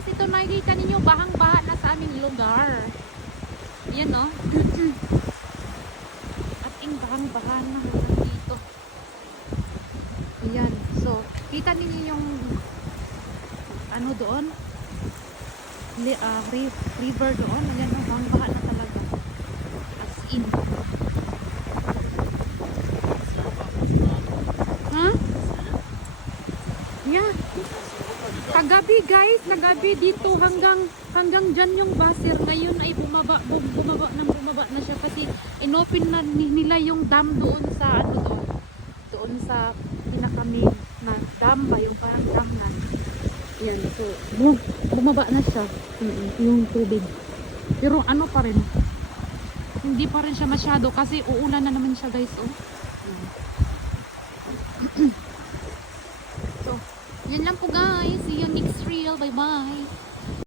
guys, ito nakikita ninyo, bahang-baha na sa aming lugar. Yan no. At ing bahang-baha na dito. Ayan. So, kita ninyo yung ano doon? Li, ri- river doon. Ayan, no, bahang-baha na talaga. As in. Ha? Yeah. Kagabi guys, kagabi dito hanggang hanggang dyan yung baser. Ngayon ay bumaba, bum- bumaba na bumaba na siya kasi inopen na ni- nila yung dam doon sa ano doon. Doon sa pinakami na dam ba yung parang dam na. Yan, so bum, bumaba na siya yung tubig. Pero ano pa rin, hindi pa rin siya masyado kasi uulan na naman siya guys oh. Mm. so, yan lang po guys. See you next reel. Bye bye.